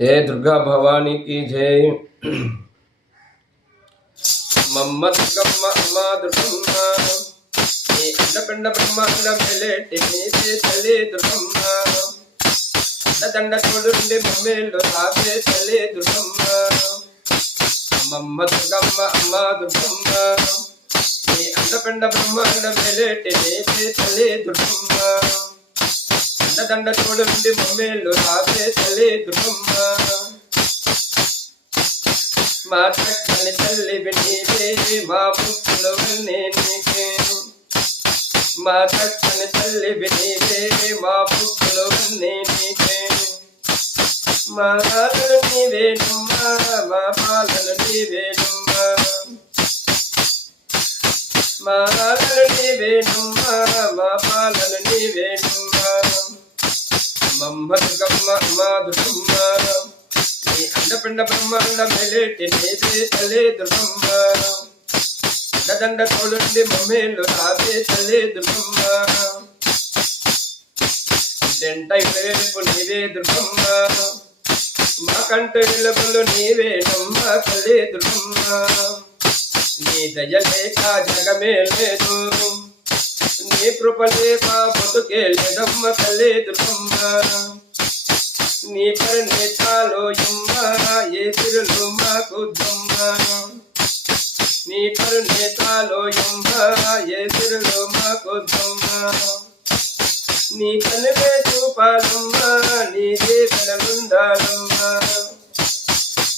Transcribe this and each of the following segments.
ఏ దుర్గా భవానికి జై మమ్మ దుర్గమ్మ అమ్మ దుర్గమ్మ నీ అండపిండ బ్రహ్మాండ మెలేటి నీదే తల్లి దుర్గమ్మ దండ తోడుండి మమ్మేళ్ళు రాసే తల్లి దుర్గమ్మ అమ్మమ్మ దుర్గమ్మ అమ్మ దుర్గమ్మ నీ అండపిండ బ్రహ్మాండ మెలేటి నీదే తల్లి దుర్గమ్మ దండ తోడుండి మమ్మేళ్ళు రాసే తల్లి మా చక్కని తల్లి నీవే మా పుట్టులు నీకే మా చక్కని తల్లి నీవే మా పుట్టులు నీకే మా పాలన నీవేనమ్మా మా పాలన నీవేనమ్మా మా పాలన నీవేనమ్మా మా పాలన నీవేనమ్మా నీ అండపిండ బ్రహ్మాండ మెలేటి నీదే తల్లి దుర్గమ్మ దండ తోడుండి మమ్మేళ్ళు రాదే తల్లి దుర్గమ్మ జంటై పేరుపు నీవే దుర్గమ్మ మా కంట విలువలు నీవే నమ్మ తల్లి దుర్గమ్మ నీ దయ లేక జగమే లేదు. నీ కృపలే లేక బతుకే తల్లి దుర్గమ్మ. నీ కరుణే చాలోయమ్మ ఏ తిరులు మాకు దమ్మ. నీ కరుణే చాలోయమ్మ ఏ తిరులు మాకు దమ్మ. నీ కనువే చూపాలమ్మ నీ దేవనలుండాలమ్మ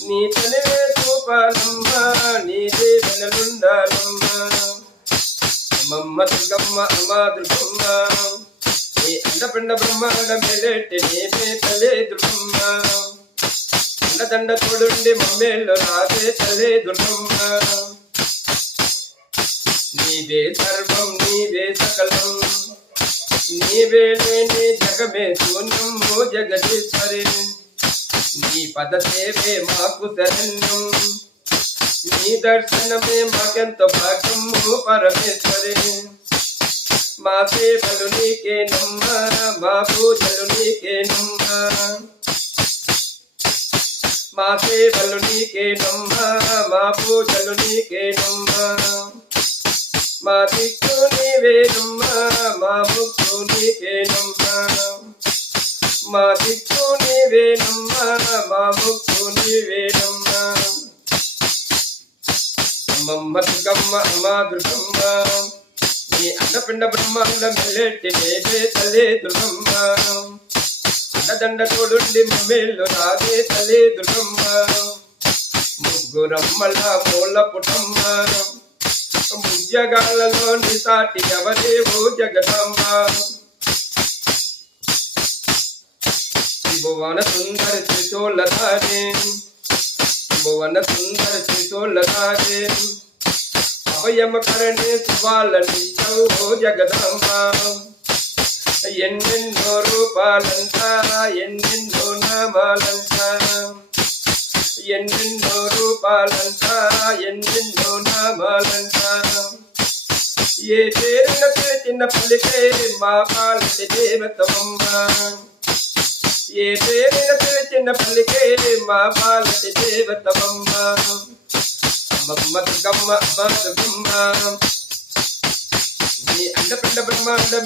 నీ కనువే చూపాలమ్మ నీ దేవనలుండాలమ్మ అమ్మమ్మ దుర్గమ్మ అమ్మ దుర్గమ్మ నీ అండపిండ బ్రహ్మాండ మెలెట్టి నేనే తలే దుర్గమ్మ అండదండ తోడుండి మమ్మేళ్ళు రాదే తలే దుర్గమ్మ నీవే సర్వం నీవే సకలం నీవే లేని జగమే శూన్యం ఓ జగదీశ్వరి నీ పద సేవే మాకు శరణ్యం. నీ దర్శనమే మాకెంత భాగ్యము ఓ పరమేశ్వరి. మా సేవలు నీకే నీకేనమ్మా మా పూజలు నీకే నీకేనమ్మా మా సేవలు నీకే నీకేనమ్మా మా పూజలు నీకే నీకేనమ్మా మా దిక్కు నీవే నీవేనమ్మా మా ముక్కు నీకే నీకేనమ్మా మా దిక్కు నీవే నీవేనమ్మా మా ముక్కు నీవేనమ్మా అమ్మమ్మ దుర్గమ్మ అమ్మ దుర్గమ్మ నీ అన్నపిండ బ్రహ్మాండ మెల్లెట్టి నేదే తల్లి దుర్గమ్మ అన్నదండ తోడుండి మమ్మేళ్ళు రాదే తల్లి దుర్గమ్మ ముగ్గురమ్మల పూల పుటమ్మ ముద్యగాళ్ళలో నిసాటి ఎవరేవో జగదమ్మ భువన సుందర త్రిశూలధారే. భువన సుందర త్రిశూలధారే అభయమ కరణే శివాలని ఓ జగదంబ. ఎన్నెన్నో రూపాలంట ఎన్నెన్నో నామాలంట ఎన్నెన్నో రూపాలంట ఎన్నెన్నో నామాలంట ఏ పేరున చిన్న పలికే మా పాలటి దేవతమ్మ. ఏ పేరున పిలిచిన పలికే మా పాలటి దేవతమ్మ. అమ్మమ్మ దుర్గమ్మ అమ్మ దుర్గమ్మ. నీ అండపిండ బ్రహ్మాండ